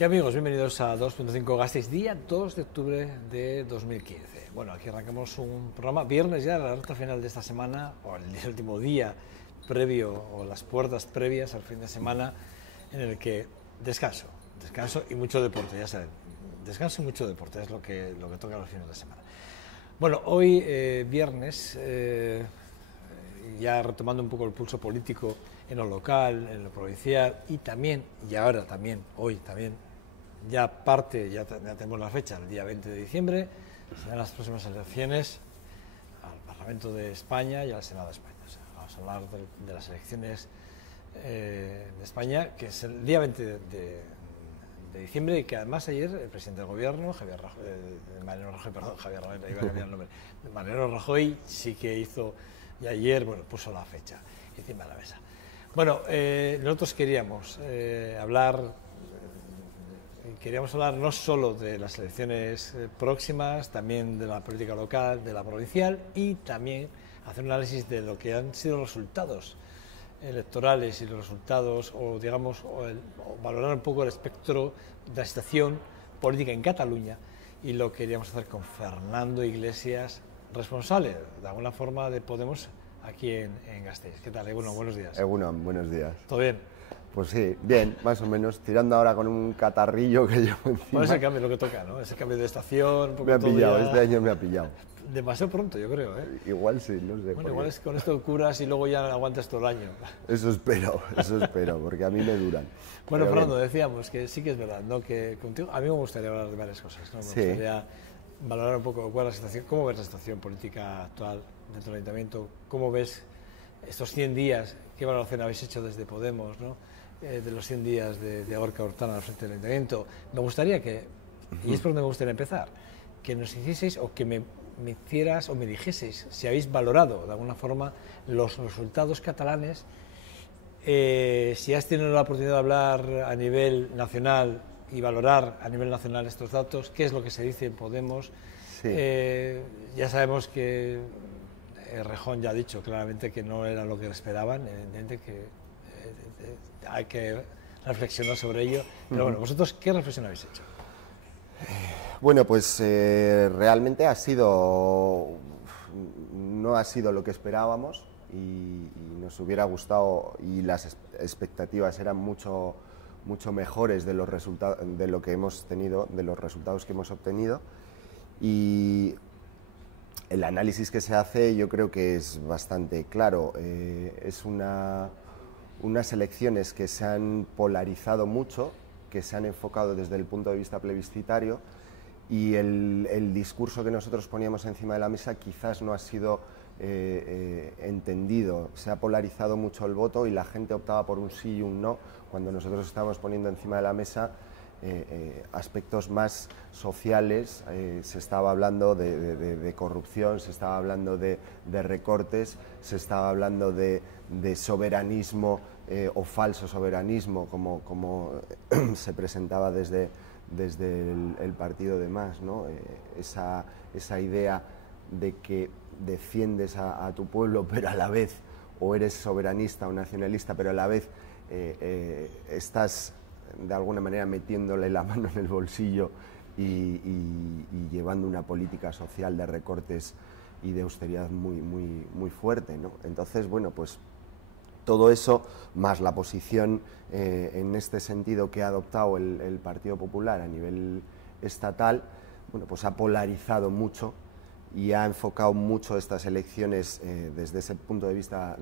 ¿Qué amigos? Bienvenidos a 2.5 Gasteiz, día 2 de octubre de 2015. Bueno, aquí arrancamos un programa, viernes ya, la recta final de esta semana, o el último día previo, o las puertas previas al fin de semana, en el que descanso y mucho deporte, ya saben. Descanso y mucho deporte es lo que toca los fines de semana. Bueno, hoy viernes, ya retomando un poco el pulso político en lo local, en lo provincial y también, y ahora también, hoy también, ya tenemos la fecha, el día 20 de diciembre, serán las próximas elecciones al Parlamento de España y al Senado de España. O sea, vamos a hablar de las elecciones de España, que es el día 20 de diciembre, y que además ayer el presidente del gobierno, Mariano Rajoy, sí que hizo, y ayer puso la fecha encima de la mesa. Bueno, nosotros queríamos hablar no solo de las elecciones próximas, también de la política local, de la provincial, y también hacer un análisis de lo que han sido los resultados electorales y los resultados, o valorar un poco el espectro de la situación política en Cataluña, y lo queríamos hacer con Fernando Iglesias, responsable de alguna forma de Podemos aquí en Gasteiz. ¿Qué tal, Egunon? Buenos días. Egunon, buenos días. ¿Todo bien? Pues sí, bien, más o menos, tirando ahora con un catarrillo que llevo encima. Bueno, es el cambio, lo que toca, ¿no? Ese cambio de estación. Me ha pillado, este año me ha pillado. Demasiado pronto, yo creo, ¿eh? Igual sí, no sé. Bueno, igual es con esto curas y luego ya aguantas todo el año. Eso espero, porque a mí me duran. Bueno, Fernando, decíamos que sí que es verdad, ¿no? Que contigo, a mí me gustaría hablar de varias cosas, ¿no? Me gustaría valorar un poco cuál es la situación, cómo ves la situación política actual dentro del Ayuntamiento, cómo ves estos 100 días, qué valoración habéis hecho desde Podemos, ¿no? De los 100 días de Gorka Urtaran al frente del Ayuntamiento. Me gustaría que, y es por donde me gustaría empezar, que nos hicieseis o que me hicieras o me dijeseis si habéis valorado de alguna forma los resultados catalanes, si has tenido la oportunidad de hablar a nivel nacional y valorar a nivel nacional estos datos, qué es lo que se dice en Podemos. Sí. Ya sabemos que Rejón ya ha dicho claramente que no era lo que esperaban, evidentemente que hay que reflexionar sobre ello, pero bueno, vosotros, ¿qué reflexión habéis hecho? Bueno, pues realmente no ha sido lo que esperábamos y nos hubiera gustado, y las expectativas eran mucho mejores de los resultados, de lo que hemos tenido, de los resultados que hemos obtenido, y el análisis que se hace yo creo que es bastante claro. Es unas elecciones que se han polarizado mucho, que se han enfocado desde el punto de vista plebiscitario, y el discurso que nosotros poníamos encima de la mesa quizás no ha sido entendido. Se ha polarizado mucho el voto y la gente optaba por un sí y un no, cuando nosotros estábamos poniendo encima de la mesa aspectos más sociales. Se estaba hablando de corrupción, se estaba hablando de recortes, se estaba hablando de soberanismo o falso soberanismo, como se presentaba desde el partido de Mas, ¿no? Esa idea de que defiendes a tu pueblo, pero a la vez, o eres soberanista o nacionalista, pero a la vez estás de alguna manera metiéndole la mano en el bolsillo y llevando una política social de recortes y de austeridad muy fuerte, ¿no? Entonces, bueno, pues todo eso, más la posición en este sentido que ha adoptado el Partido Popular a nivel estatal, bueno, pues ha polarizado mucho y ha enfocado mucho estas elecciones desde ese punto de vista,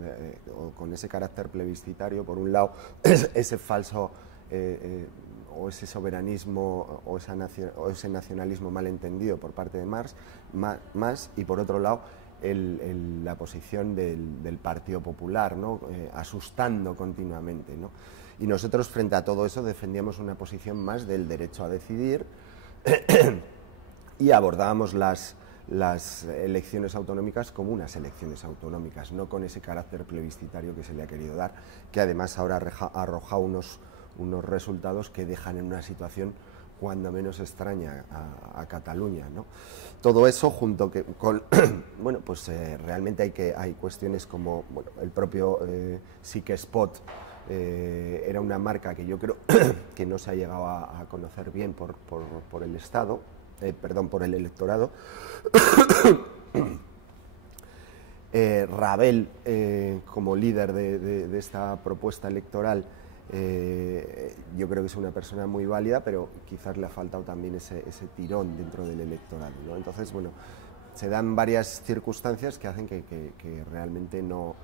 o con ese carácter plebiscitario. Por un lado, ese falso o ese soberanismo o ese nacionalismo malentendido por parte de Mas, y por otro lado la posición del Partido Popular, ¿no? Asustando continuamente, ¿no? Y nosotros, frente a todo eso, defendíamos una posición más del derecho a decidir y abordábamos las elecciones autonómicas como unas elecciones autonómicas, no con ese carácter plebiscitario que se le ha querido dar, que además ahora ha arrojado unos resultados que dejan en una situación cuando menos extraña a Cataluña, ¿no? Todo eso junto con bueno, pues realmente hay cuestiones como, bueno, el propio sí que Spot era una marca que yo creo que no se ha llegado a conocer bien por el Estado, por el electorado. Rabel, como líder de esta propuesta electoral, yo creo que es una persona muy válida, pero quizás le ha faltado también ese tirón dentro del electorado, ¿no? Entonces, bueno, se dan varias circunstancias que hacen que realmente no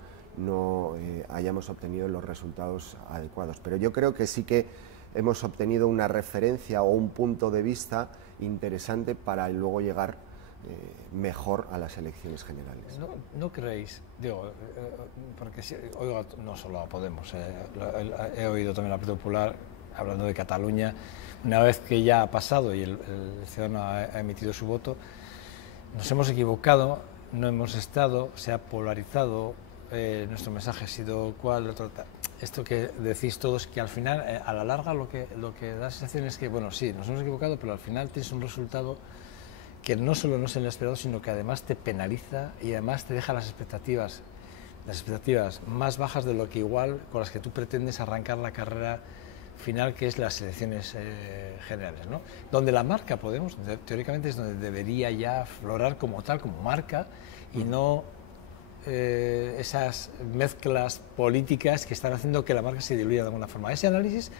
hayamos obtenido los resultados adecuados. Pero yo creo que sí que hemos obtenido una referencia o un punto de vista interesante para luego llegar mejor a las elecciones generales. ¿No creéis? Digo, porque oigo no solo a Podemos, he oído también al Partido Popular hablando de Cataluña, una vez que ya ha pasado y el ciudadano ha emitido su voto, nos hemos equivocado, no hemos estado, se ha polarizado, nuestro mensaje ha sido cuál, otro, esto que decís todos, que al final, a la larga, lo que da sensación es que, bueno, sí, nos hemos equivocado, pero al final tienes un resultado que no solo no es el esperado, sino que además te penaliza y además te deja las expectativas más bajas de lo que igual con las que tú pretendes arrancar la carrera final, que es las elecciones generales, ¿no? Donde la marca Podemos, teóricamente, es donde debería ya aflorar como tal, como marca, y no esas mezclas políticas que están haciendo que la marca se diluya de alguna forma. Ese análisis,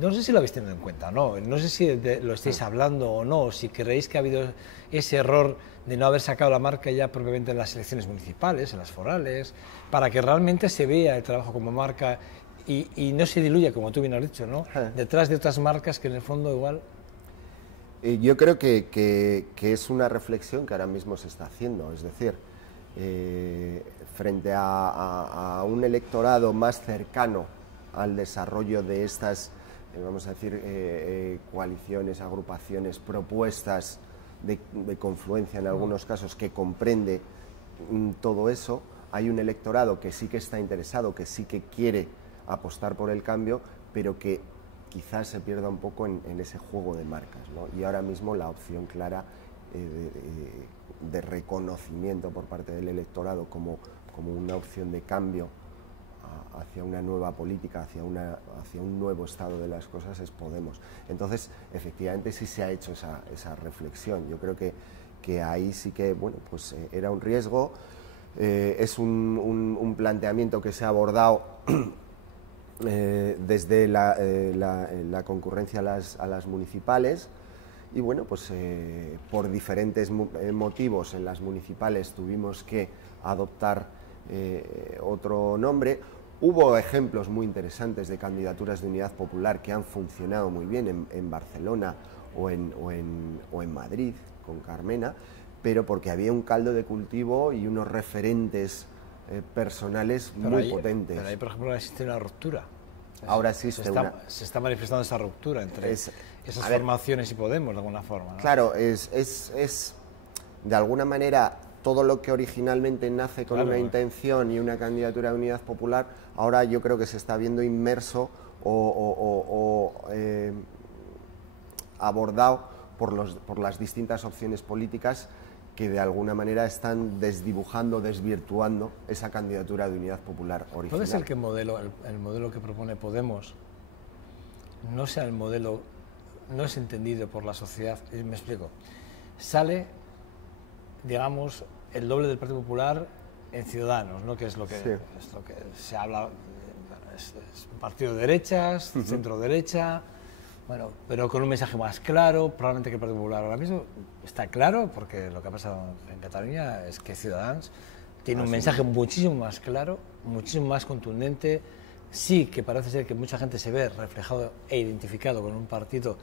no sé si lo habéis tenido en cuenta o no, no sé si lo estáis hablando o no, si creéis que ha habido ese error de no haber sacado la marca ya propiamente en las elecciones municipales, en las forales, para que realmente se vea el trabajo como marca y no se diluya, como tú bien has dicho, ¿no? Detrás de otras marcas que en el fondo igual... Yo creo que es una reflexión que ahora mismo se está haciendo, es decir, frente a un electorado más cercano al desarrollo de estas, vamos a decir, coaliciones, agrupaciones, propuestas de confluencia en algunos casos, que comprende todo eso, hay un electorado que sí que está interesado, que sí que quiere apostar por el cambio, pero que quizás se pierda un poco en ese juego de marcas, ¿no? Y ahora mismo la opción clara de reconocimiento por parte del electorado como una opción de cambio hacia una nueva política, hacia un nuevo estado de las cosas, es Podemos. Entonces, efectivamente, sí se ha hecho esa reflexión. Yo creo que ahí sí que, bueno, pues era un riesgo, es un planteamiento que se ha abordado desde la concurrencia a las municipales, y bueno, pues por diferentes motivos en las municipales tuvimos que adoptar otro nombre. Hubo ejemplos muy interesantes de candidaturas de Unidad Popular que han funcionado muy bien en Barcelona o en Madrid con Carmena, pero porque había un caldo de cultivo y unos referentes personales muy potentes. Pero ahí, por ejemplo, existe una ruptura. Ahora existe se está manifestando esa ruptura entre esas formaciones y Podemos, de alguna forma, ¿no? Claro, es de alguna manera todo lo que originalmente nace con una intención y una candidatura de Unidad Popular, ahora yo creo que se está viendo inmerso o abordado por las distintas opciones políticas que de alguna manera están desdibujando, desvirtuando esa candidatura de Unidad Popular original. ¿Puede ser que el modelo que propone Podemos no sea el modelo, no es entendido por la sociedad? Me explico. Sale, digamos, el doble del Partido Popular en Ciudadanos, ¿no? Que es lo que, es lo que se habla, es un partido de derechas, centro-derecha, bueno, pero con un mensaje más claro, probablemente que el Partido Popular. Ahora mismo está claro, porque lo que ha pasado en Cataluña es que Ciudadanos tiene un mensaje muchísimo más claro, muchísimo más contundente. Sí que parece ser que mucha gente se ve reflejado e identificado con un partido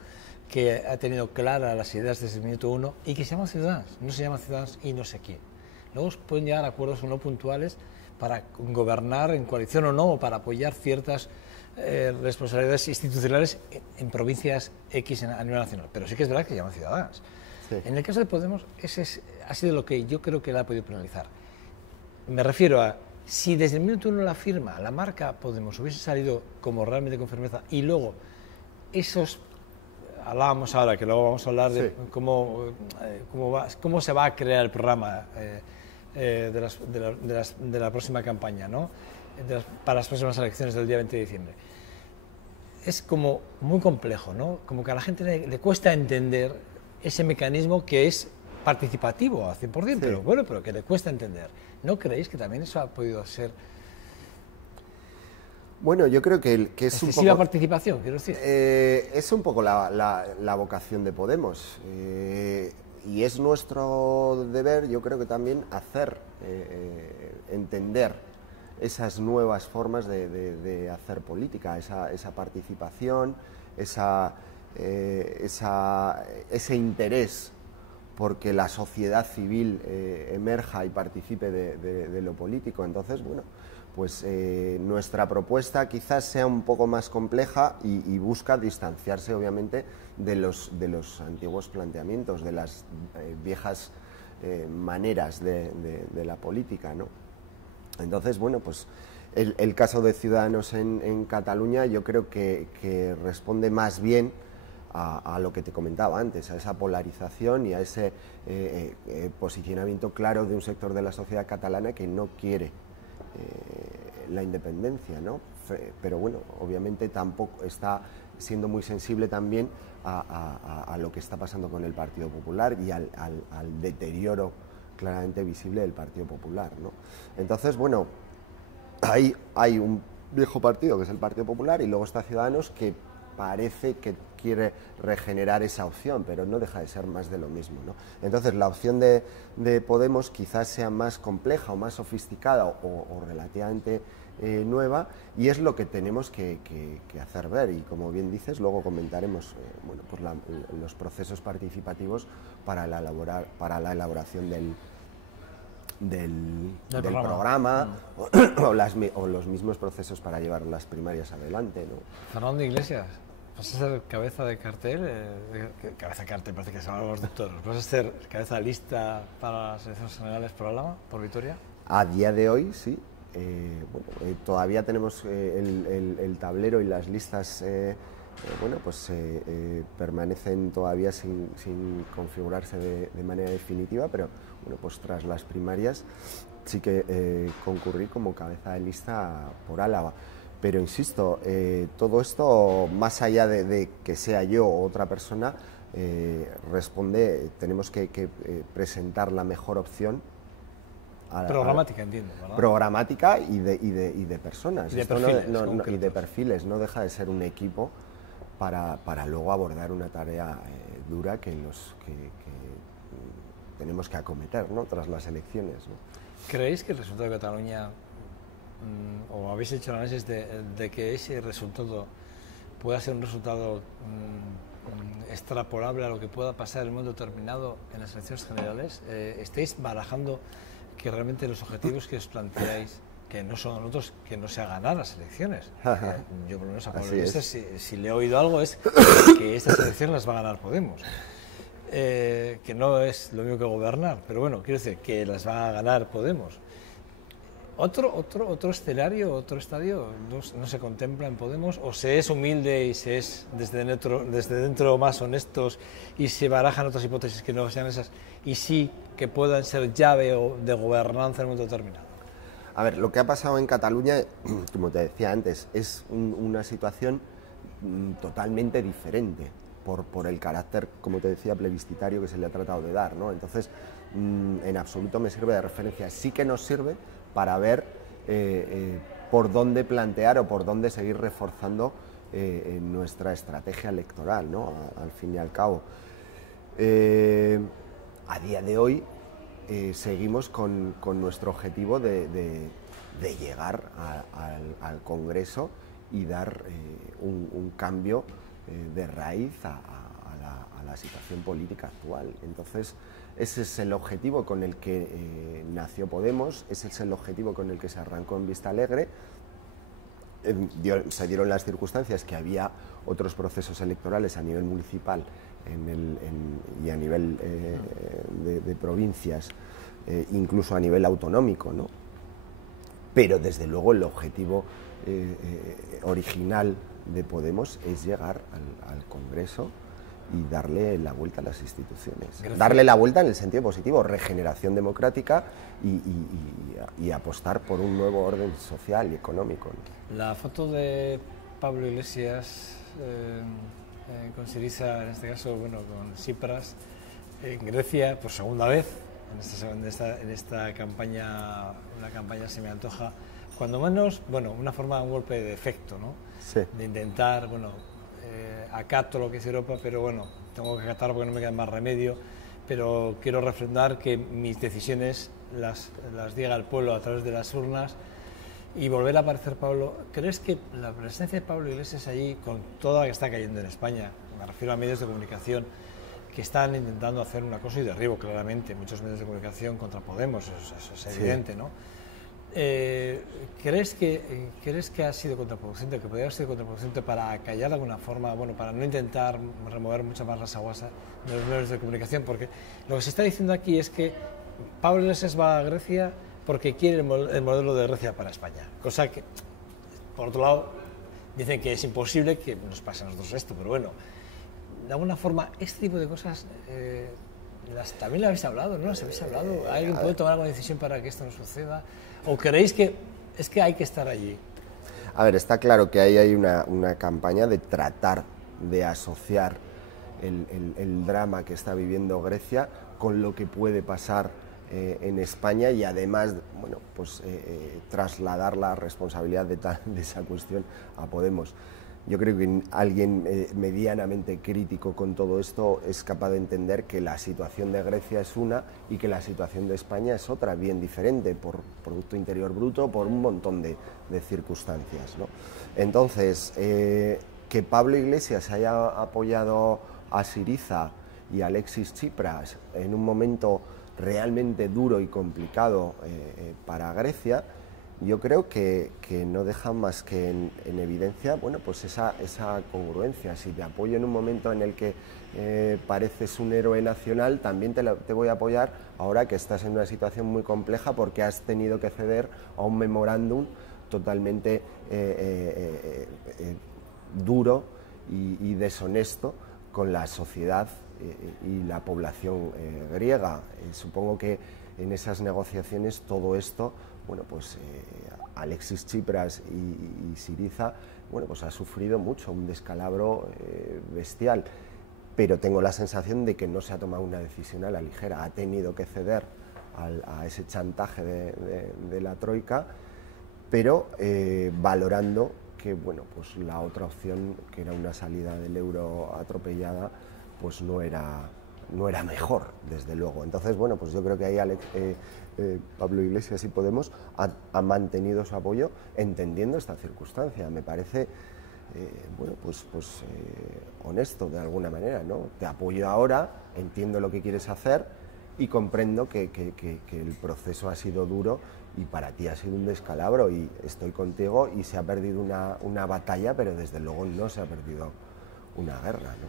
que ha tenido claras las ideas desde el minuto uno y que se llama Ciudadanos, no se llama Ciudadanos y no sé quién. Luego pueden llegar a acuerdos o no puntuales para gobernar en coalición o no, o para apoyar ciertas responsabilidades institucionales en provincias X a nivel nacional, pero sí que es verdad que se llaman Ciudadanos. Sí. En el caso de Podemos, ha sido lo que yo creo que la ha podido penalizar. Me refiero a, si desde el minuto uno la firma, la marca Podemos hubiese salido como realmente con firmeza, y luego hablábamos ahora, que luego vamos a hablar de cómo se va a crear el programa de la próxima campaña, ¿no? para las próximas elecciones del día 20 de diciembre. Es como muy complejo, ¿no? Como que a la gente le cuesta entender ese mecanismo que es participativo al 100%, sí. Pero bueno, pero que le cuesta entender. ¿No creéis que también eso ha podido ser? Bueno, yo creo que es excesiva un poco, participación, quiero decir. Es un poco la vocación de Podemos. Y es nuestro deber, yo creo que también hacer entender esas nuevas formas de hacer política, esa participación, ese interés porque la sociedad civil emerja y participe de lo político. Entonces, bueno, pues nuestra propuesta quizás sea un poco más compleja y busca distanciarse, obviamente, de los antiguos planteamientos, de las viejas maneras de la política, ¿no? Entonces, bueno, pues el caso de Ciudadanos en Cataluña yo creo que responde más bien a lo que te comentaba antes, a esa polarización y a ese posicionamiento claro de un sector de la sociedad catalana que no quiere la independencia, ¿no? Pero bueno, obviamente tampoco está siendo muy sensible también a lo que está pasando con el Partido Popular y al deterioro claramente visible del Partido Popular, ¿no? Entonces, bueno, hay un viejo partido que es el Partido Popular y luego está Ciudadanos que parece que quiere regenerar esa opción, pero no deja de ser más de lo mismo, ¿no? Entonces, la opción de Podemos quizás sea más compleja o más sofisticada o relativamente nueva, y es lo que tenemos que hacer ver, y como bien dices, luego comentaremos bueno, pues los procesos participativos para la elaboración del programa o los mismos procesos para llevar las primarias adelante, ¿no? Fernando Iglesias, ¿vas a ser cabeza de cartel? Cabeza de cartel, parece que se hablamos de todos. ¿Vas a ser cabeza de lista para las elecciones generales por Álava, por Vitoria? A día de hoy, sí. Todavía tenemos el tablero y las listas bueno, pues permanecen todavía sin configurarse de manera definitiva, pero bueno, pues tras las primarias sí que concurrí como cabeza de lista por Álava. Pero insisto, todo esto, más allá de que sea yo o otra persona, tenemos que presentar la mejor opción. Programática, entiendo, ¿verdad? Programática y de personas. Y de perfiles, y de perfiles, no deja de ser un equipo para luego abordar una tarea dura que tenemos que acometer, ¿no? Tras las elecciones, ¿no? ¿Creéis que el resultado de Cataluña, o habéis hecho el análisis de que ese resultado pueda ser un resultado extrapolable a lo que pueda pasar en un momento determinado en las elecciones generales? ¿Estáis barajando que realmente los objetivos que os planteáis, que no son otros, que no sea ganar las elecciones? Yo por lo menos a Pablo Iglesias, si le he oído algo, es que estas elecciones las va a ganar Podemos. Que no es lo mismo que gobernar, pero bueno, quiero decir que las va a ganar Podemos. ¿Otro escenario, otro estadio no se contempla en Podemos? ¿O se es humilde y se es desde dentro más honestos y se barajan otras hipótesis que no sean esas y sí que puedan ser llave de gobernanza en un momento determinado? A ver, lo que ha pasado en Cataluña, como te decía antes, es una situación totalmente diferente por el carácter, como te decía, plebiscitario que se le ha tratado de dar, ¿no? Entonces, en absoluto me sirve de referencia. Sí que nos sirve para ver por dónde plantear o por dónde seguir reforzando nuestra estrategia electoral, ¿no? Al fin y al cabo. A día de hoy seguimos con nuestro objetivo de llegar al Congreso y dar un cambio de raíz a la situación política actual. Entonces, ese es el objetivo con el que nació Podemos, ese es el objetivo con el que se arrancó en Vista Alegre. Se dieron las circunstancias que había otros procesos electorales a nivel municipal y a nivel de provincias, incluso a nivel autonómico, ¿no? Pero desde luego el objetivo original de Podemos es llegar al Congreso y darle la vuelta a las instituciones. Gracias. Darle la vuelta en el sentido positivo, regeneración democrática y apostar por un nuevo orden social y económico, ¿no? La foto de Pablo Iglesias con Syriza, en este caso, bueno, con Tsipras, en Grecia, por segunda vez, en esta campaña, una campaña se me antoja, cuando menos, bueno, un golpe de efecto, ¿no? Sí. De intentar, bueno, acato lo que es Europa, pero bueno, tengo que acatarlo porque no me queda más remedio, pero quiero refrendar que mis decisiones las diga el pueblo a través de las urnas y volver a aparecer Pablo. ¿Crees que la presencia de Pablo Iglesias allí, con toda la que está cayendo en España, me refiero a medios de comunicación que están intentando hacer una cosa y derribo claramente muchos medios de comunicación contra Podemos, eso es evidente, sí, ¿no? ¿Crees que ha sido contraproducente, que podría haber sido contraproducente para callar de alguna forma, bueno, para no intentar remover mucha más la saguasa de los medios de comunicación? Porque lo que se está diciendo aquí es que Pablo Iglesias va a Grecia porque quiere el modelo de Grecia para España, cosa que, por otro lado, dicen que es imposible que nos pase a nosotros esto, pero bueno, de alguna forma, este tipo de cosas también lo habéis hablado, ¿no? ¿Las habéis hablado? ¿Alguien puede tomar alguna decisión para que esto no suceda? ¿O creéis que es que hay que estar allí? A ver, está claro que ahí hay una campaña de tratar de asociar el drama que está viviendo Grecia con lo que puede pasar en España y además, bueno, pues trasladar la responsabilidad de esa cuestión a Podemos. Yo creo que alguien medianamente crítico con todo esto es capaz de entender que la situación de Grecia es una y que la situación de España es otra, bien diferente, por Producto Interior Bruto, por un montón de circunstancias, ¿no? Entonces, que Pablo Iglesias haya apoyado a Syriza y a Alexis Tsipras en un momento realmente duro y complicado para Grecia, yo creo que no deja más que en evidencia, bueno, pues esa congruencia. Si te apoyo en un momento en el que pareces un héroe nacional, también te voy a apoyar ahora que estás en una situación muy compleja porque has tenido que ceder a un memorándum totalmente duro y deshonesto con la sociedad y la población griega. Supongo que en esas negociaciones todo esto, bueno, pues Alexis Tsipras y Syriza, bueno, pues ha sufrido mucho, un descalabro bestial, pero tengo la sensación de que no se ha tomado una decisión a la ligera, ha tenido que ceder a ese chantaje de la troika, pero valorando que, bueno, pues la otra opción, que era una salida del euro atropellada, pues no era mejor, desde luego. Entonces, bueno, pues yo creo que ahí Pablo Iglesias y Podemos ha mantenido su apoyo entendiendo esta circunstancia. Me parece, bueno, pues honesto de alguna manera, ¿no? Te apoyo ahora, entiendo lo que quieres hacer y comprendo que el proceso ha sido duro y para ti ha sido un descalabro y estoy contigo y se ha perdido una batalla, pero desde luego no se ha perdido una guerra, ¿no?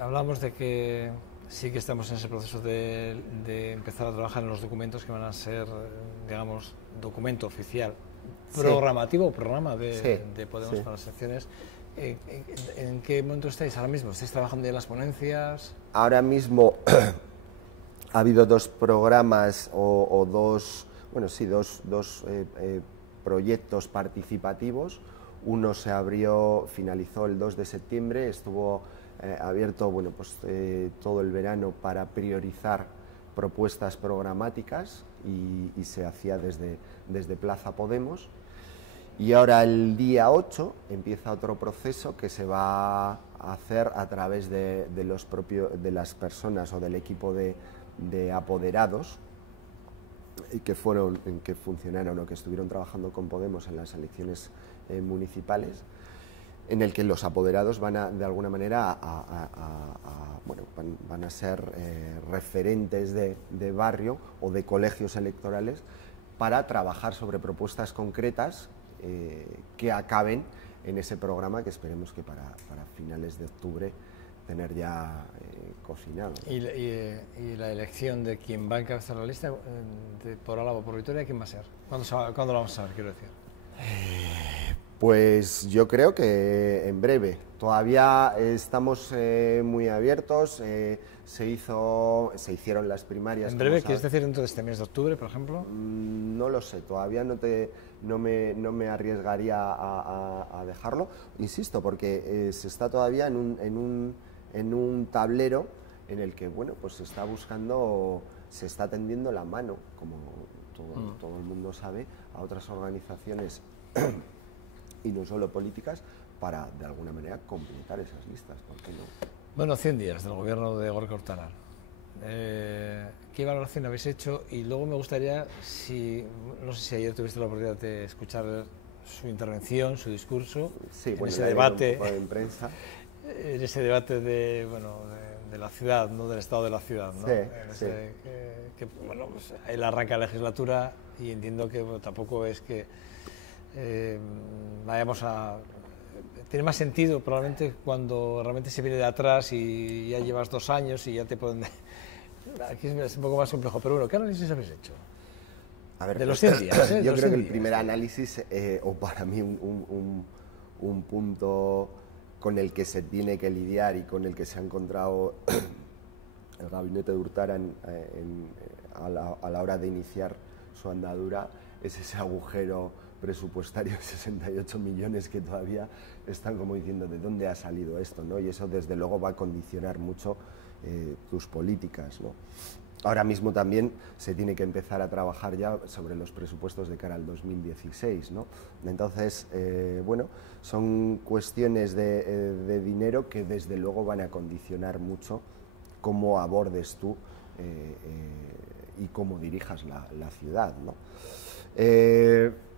Hablamos de que sí que estamos en ese proceso de empezar a trabajar en los documentos que van a ser, digamos, documento oficial, programativo o programa de Podemos para las elecciones. ¿En qué momento estáis ahora mismo? ¿Estáis trabajando en las ponencias? Ahora mismo ha habido dos programas o dos proyectos participativos. Uno se finalizó el 2 de septiembre, estuvo abierto, bueno, pues todo el verano para priorizar propuestas programáticas y se hacía desde Plaza Podemos. Y ahora el día 8 empieza otro proceso que se va a hacer a través de las personas o del equipo de apoderados que funcionaron o que estuvieron trabajando con Podemos en las elecciones municipales, en el que los apoderados van a, de alguna manera, van a ser referentes de barrio o de colegios electorales para trabajar sobre propuestas concretas que acaben en ese programa que esperemos que para finales de octubre tener ya cocinado. ¿Y la elección de quién va a encabezar la lista por Álava o por Vitoria, quién va a ser? ¿Cuándo lo vamos a saber, quiero decir? Pues yo creo que en breve. Todavía estamos muy abiertos. Se hicieron las primarias. ¿En breve quieres decir dentro de este mes de octubre, por ejemplo? No lo sé, todavía no me arriesgaría a dejarlo. Insisto, porque se está todavía en un tablero en el que, bueno, pues se está buscando, se está tendiendo la mano, como todo el mundo sabe, a otras organizaciones y no solo políticas, para de alguna manera completar esas listas. ¿Por qué no? Bueno, 100 días del gobierno de Gorka Urtaran. ¿Qué valoración habéis hecho? Y luego me gustaría, no sé si ayer tuviste la oportunidad de escuchar su intervención, su discurso, sí, en bueno, ese debate, un poco en prensa. En ese debate de la ciudad, ¿no? Del estado de la ciudad, ¿no? Sí. Bueno, pues él arranca la legislatura y entiendo que tampoco es que vayamos a... Tiene más sentido probablemente cuando realmente se viene de atrás y ya llevas 2 años y ya te pueden... Aquí es un poco más complejo, pero bueno, ¿qué análisis habéis hecho? A ver, de los 100 días. Yo creo que el primer análisis, o para mí un punto con el que se tiene que lidiar y con el que se ha encontrado el gabinete de Urtaran a la hora de iniciar su andadura, es ese agujero presupuestario de 68 millones que todavía están como diciendo de dónde ha salido esto, ¿no? Y eso desde luego va a condicionar mucho tus políticas, ¿no? Ahora mismo también se tiene que empezar a trabajar ya sobre los presupuestos de cara al 2016, ¿no? Entonces, bueno, son cuestiones de dinero que desde luego van a condicionar mucho cómo abordes tú y cómo dirijas la ciudad, ¿no?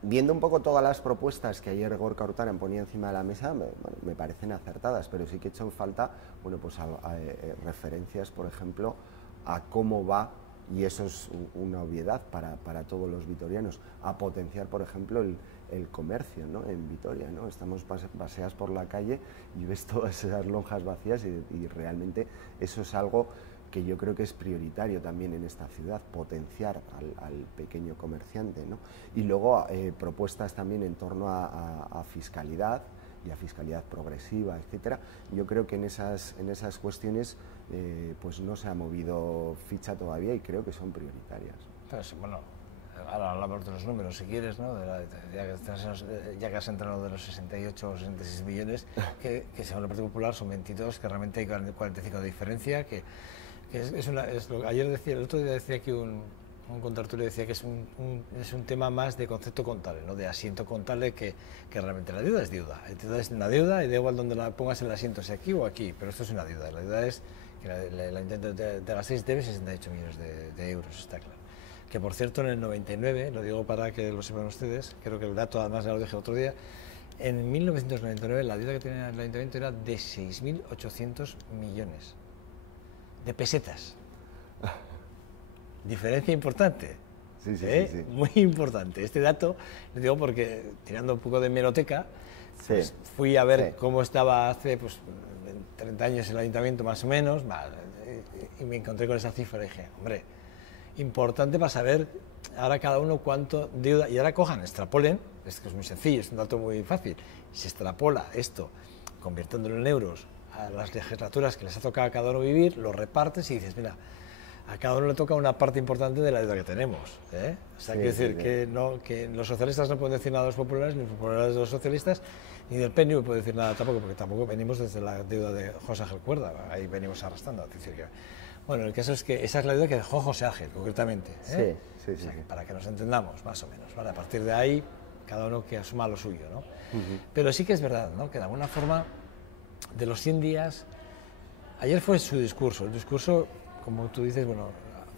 Viendo un poco todas las propuestas que ayer Gorka Urtaran ponía encima de la mesa, me parecen acertadas, pero sí que he hecho en falta, bueno, pues referencias, por ejemplo, a cómo va, y eso es una obviedad para todos los vitorianos, a potenciar, por ejemplo, el comercio, ¿no? En Vitoria, ¿no? Estamos paseas por la calle y ves todas esas lonjas vacías y realmente eso es algo que yo creo que es prioritario también en esta ciudad, potenciar al pequeño comerciante, ¿no? Y luego propuestas también en torno a fiscalidad y a fiscalidad progresiva, etcétera. Yo creo que en esas cuestiones pues no se ha movido ficha todavía y creo que son prioritarias. Pues, bueno, ahora hablamos de los números, si quieres, ¿no? Ya que has entrado de los 68 o 66 millones, que según el Partido Popular son 22, que realmente hay 45 de diferencia, ayer decía, el otro día decía que un contertulio decía que es un tema más de concepto contable, ¿no? De asiento contable, que realmente la deuda es deuda. La deuda es una deuda y da igual donde la pongas el asiento, si aquí o aquí, pero esto es una deuda. La deuda es que la intento de gastar debe 68 millones de euros, está claro. Que por cierto en el 99, lo digo para que lo sepan ustedes, creo que el dato además ya lo dije el otro día, en 1999 la deuda que tenía el Ayuntamiento era de 6.800 millones de pesetas. Diferencia importante. Sí. Muy importante. Este dato, lo digo porque tirando un poco de hemeroteca, pues, fui a ver cómo estaba hace 30 años el ayuntamiento más o menos, y me encontré con esa cifra y dije, hombre, importante para saber ahora cada uno cuánto deuda, y ahora cojan, extrapolen, es que es muy sencillo, es un dato muy fácil, se extrapola esto, convirtiéndolo en euros, a las legislaturas que les ha tocado a cada uno vivir, lo repartes y dices, mira, a cada uno le toca una parte importante de la deuda que tenemos, ¿eh? O sea, quiero decir que los socialistas no pueden decir nada de los populares, ni los populares de los socialistas, ni del PNV puede decir nada tampoco, porque tampoco venimos desde la deuda de José Ángel Cuerda, ahí venimos arrastrando. Es decir, bueno, el caso es que esa es la deuda que dejó José Ángel, concretamente, ¿eh? Sí. O sea, para que nos entendamos, más o menos, ¿vale? A partir de ahí, cada uno que asuma lo suyo, ¿no? Pero sí que es verdad, ¿no? Que de alguna forma, de los 100 días, ayer fue su discurso, el discurso, como tú dices, bueno,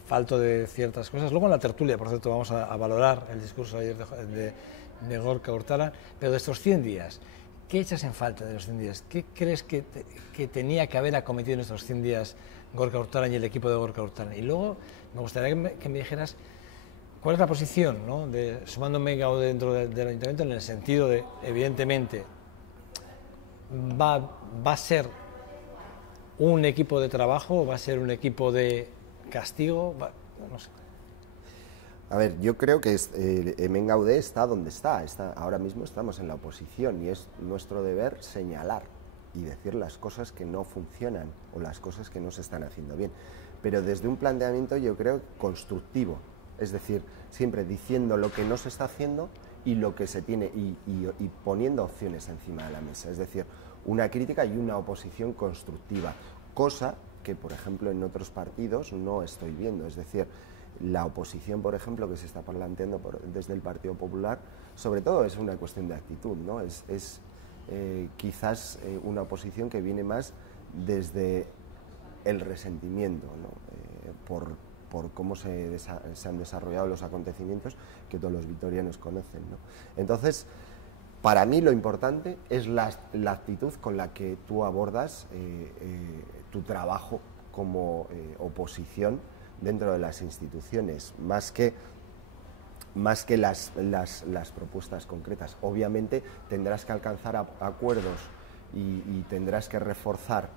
falto de ciertas cosas. Luego en la tertulia, por cierto, vamos a valorar el discurso ayer de Gorka Urtaran, pero de estos 100 días, ¿qué echas en falta de los 100 días? ¿Qué crees que tenía que haber acometido en estos 100 días Gorka Urtaran y el equipo de Gorka Urtaran? Y luego me gustaría que me dijeras cuál es la posición, ¿no? De Sumando Mega dentro del ayuntamiento, en el sentido de, evidentemente, va a ser un equipo de trabajo, va a ser un equipo de castigo, no sé. A ver, yo creo que Hemen Gaude está donde está. Ahora mismo estamos en la oposición y es nuestro deber señalar y decir las cosas que no funcionan o las cosas que no se están haciendo bien. Pero desde un planteamiento, yo creo, constructivo. Es decir, siempre diciendo lo que no se está haciendo y lo que se tiene y poniendo opciones encima de la mesa. Es decir, una crítica y una oposición constructiva, cosa que, por ejemplo, en otros partidos no estoy viendo. Es decir, la oposición, por ejemplo, que se está planteando desde el Partido Popular, sobre todo es una cuestión de actitud, ¿no? Quizás una oposición que viene más desde el resentimiento, ¿no? Por cómo se han desarrollado los acontecimientos que todos los vitorianos conocen, ¿no? Entonces, para mí lo importante es la actitud con la que tú abordas tu trabajo como oposición dentro de las instituciones, más que las propuestas concretas. Obviamente tendrás que alcanzar acuerdos y tendrás que reforzar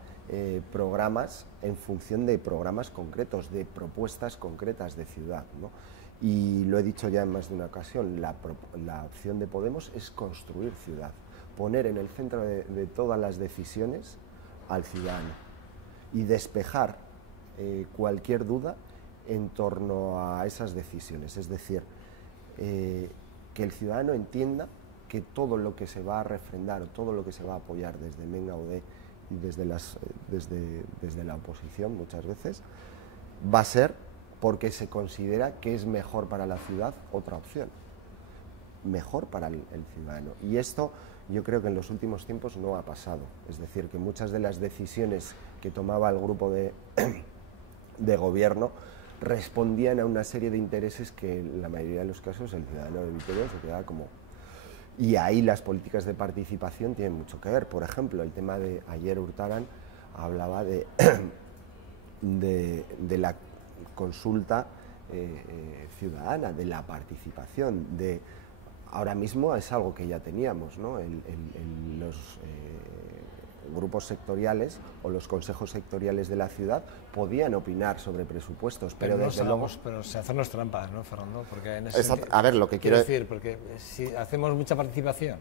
programas en función de programas concretos, de propuestas concretas de ciudad, ¿no? Y lo he dicho ya en más de una ocasión, la opción de Podemos es construir ciudad, poner en el centro de todas las decisiones al ciudadano y despejar cualquier duda en torno a esas decisiones. Es decir, que el ciudadano entienda que todo lo que se va a refrendar o todo lo que se va a apoyar desde Hemen Gaude y desde la oposición muchas veces va a ser porque se considera que es mejor para la ciudad otra opción, mejor para el ciudadano. Y esto yo creo que en los últimos tiempos no ha pasado. Es decir, que muchas de las decisiones que tomaba el grupo de gobierno respondían a una serie de intereses que en la mayoría de los casos el ciudadano de Vitoria se quedaba como... Y ahí las políticas de participación tienen mucho que ver. Por ejemplo, el tema de ayer Urtaran hablaba de la consulta ciudadana, de la participación, ahora mismo es algo que ya teníamos, ¿no? Los grupos sectoriales o los consejos sectoriales de la ciudad podían opinar sobre presupuestos, pero desde luego... Pero se hacen las trampas, ¿no, Fernando? Porque en a ver, lo que quiero decir, porque si hacemos mucha participación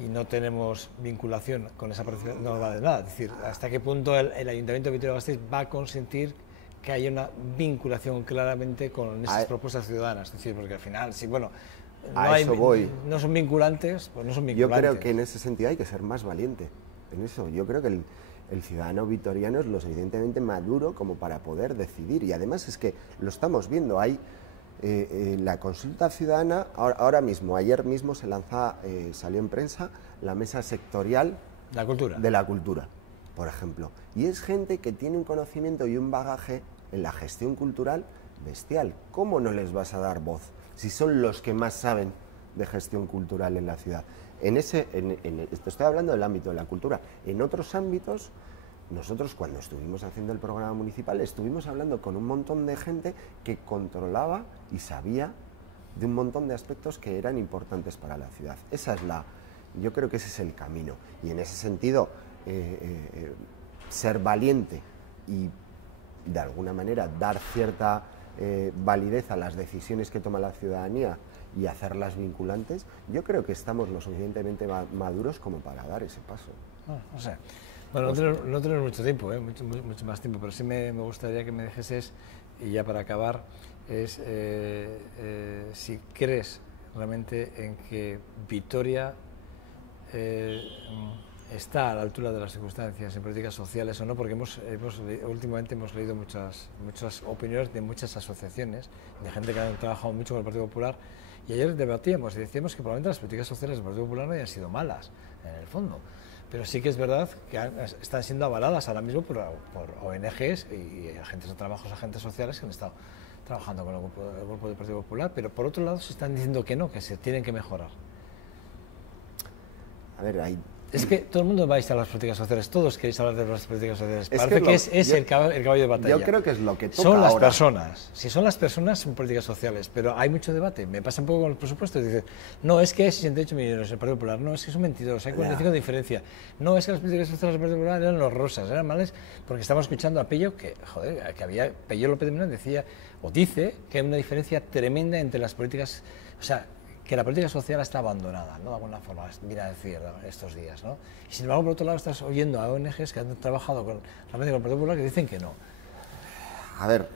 y no tenemos vinculación con esa participación, no vale nada. Es decir, ¿hasta qué punto el Ayuntamiento de Vitoria-Gasteiz va a consentir que haya una vinculación claramente con esas propuestas ciudadanas? Es decir, porque al final, si no son vinculantes, pues no son vinculantes. Yo creo que en ese sentido hay que ser más valiente. En eso, yo creo que el ciudadano vitoriano es lo suficientemente maduro como para poder decidir. Y además es que lo estamos viendo, hay la consulta ciudadana, ahora mismo, ayer mismo se lanzaba, salió en prensa, la mesa sectorial de la cultura, por ejemplo. Y es gente que tiene un conocimiento y un bagaje en la gestión cultural bestial. ¿Cómo no les vas a dar voz si son los que más saben de gestión cultural en la ciudad? Estoy hablando del ámbito de la cultura. En otros ámbitos, nosotros cuando estuvimos haciendo el programa municipal, estuvimos hablando con un montón de gente que controlaba y sabía de un montón de aspectos que eran importantes para la ciudad. Yo creo que ese es el camino. Y en ese sentido, ser valiente y de alguna manera dar cierta validez a las decisiones que toma la ciudadanía y hacerlas vinculantes, yo creo que estamos lo suficientemente maduros como para dar ese paso. No sé. Bueno, no tenemos mucho tiempo, mucho más tiempo, pero sí me gustaría que me dejeses, y ya para acabar, si crees realmente en que Vitoria está a la altura de las circunstancias en políticas sociales o no, porque últimamente hemos leído muchas opiniones de muchas asociaciones, de gente que ha trabajado mucho con el Partido Popular, y ayer debatíamos y decíamos que probablemente las políticas sociales del Partido Popular no hayan sido malas, en el fondo, pero sí que es verdad que están siendo avaladas ahora mismo por ONGs y agentes sociales que han estado trabajando con el grupo del Partido Popular, pero por otro lado se están diciendo que no, que se tienen que mejorar. A ver, Es que todo el mundo vais a las políticas sociales, todos queréis hablar de las políticas sociales. Es Parece que es el caballo de batalla. Yo creo que es lo que toca son las ahora. personas. Si son las personas, son políticas sociales. Pero hay mucho debate. Me pasa un poco con los presupuestos. Dice, no, es que hay 68 millones el Partido Popular. No, es que son 22. Hay 45 de diferencia. No, es que las políticas sociales del Partido Popular eran los rosas, eran males. Porque estamos escuchando a Pello que, joder, que había. Pello López de Mina decía, o dice, que hay una diferencia tremenda entre las políticas. O sea, que la política social está abandonada, ¿no? De alguna forma, mira a decir estos días, ¿no? Y sin embargo, por otro lado, estás oyendo a ONGs que han trabajado con el Partido Popular que dicen que no. A ver,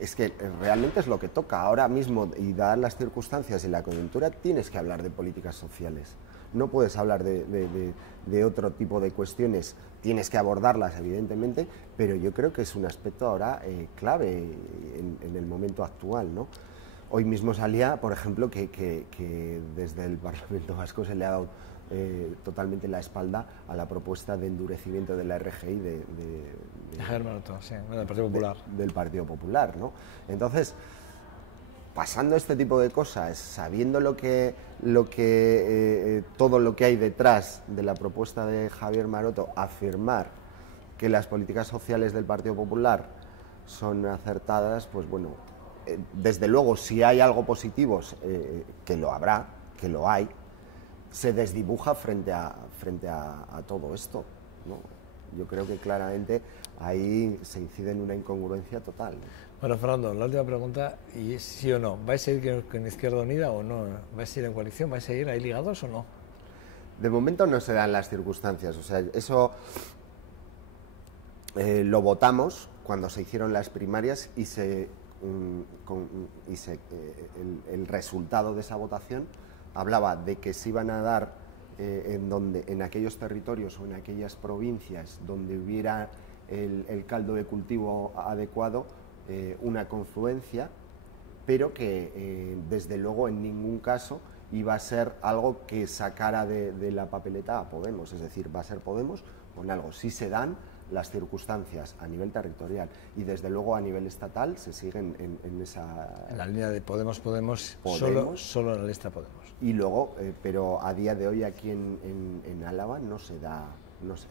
es que realmente es lo que toca ahora mismo, y dadas las circunstancias y la coyuntura, tienes que hablar de políticas sociales. No puedes hablar de otro tipo de cuestiones, tienes que abordarlas, evidentemente, pero yo creo que es un aspecto ahora clave en el momento actual, ¿no? Hoy mismo salía, por ejemplo, que desde el Parlamento Vasco se le ha dado totalmente la espalda a la propuesta de endurecimiento de la RGI de Javier Maroto, sí, del Partido Popular. Del Partido Popular, ¿no? Entonces, pasando este tipo de cosas, sabiendo todo lo que hay detrás de la propuesta de Javier Maroto, afirmar que las políticas sociales del Partido Popular son acertadas, pues bueno, desde luego, si hay algo positivo, que lo habrá, que lo hay, se desdibuja frente a todo esto, ¿no? Yo creo que claramente ahí se incide en una incongruencia total. Bueno, Fernando, la última pregunta, y sí o no, ¿vais a ir con Izquierda Unida o no? ¿Vais a ir en coalición? ¿Vais a ir ahí ligados o no? De momento no se dan las circunstancias, o sea, eso lo votamos cuando se hicieron las primarias y el resultado de esa votación hablaba de que se iban a dar en aquellos territorios o en aquellas provincias donde hubiera el caldo de cultivo adecuado, una confluencia, pero que desde luego en ningún caso iba a ser algo que sacara de la papeleta a Podemos, es decir, va a ser Podemos con algo. Si se dan las circunstancias a nivel territorial y desde luego a nivel estatal se siguen en esa... En la línea de Podemos. Solo en la lista Podemos. Y luego, pero a día de hoy aquí en Álava no se da,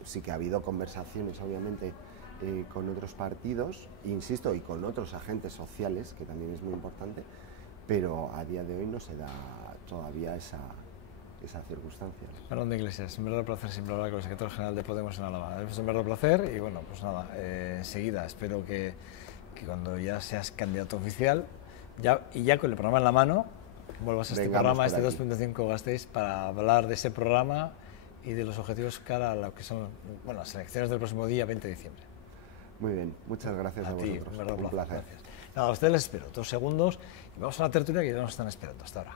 sí que ha habido conversaciones obviamente con otros partidos, insisto, y con otros agentes sociales, que también es muy importante, pero a día de hoy no se da todavía esa circunstancia. Fernando Iglesias, un verdadero placer siempre hablar con el secretario general de Podemos en Álava. Es un verdadero placer y bueno, pues nada, enseguida espero que cuando ya seas candidato oficial ya con el programa en la mano, vuelvas a este programa, este 2.5 Gasteiz, para hablar de ese programa y de los objetivos cara a lo que son las elecciones del próximo día 20 de diciembre. Muy bien, muchas gracias a vosotros. Un placer. Nada, a ustedes les espero 2 segundos y vamos a la tertulia que ya nos están esperando. Hasta ahora.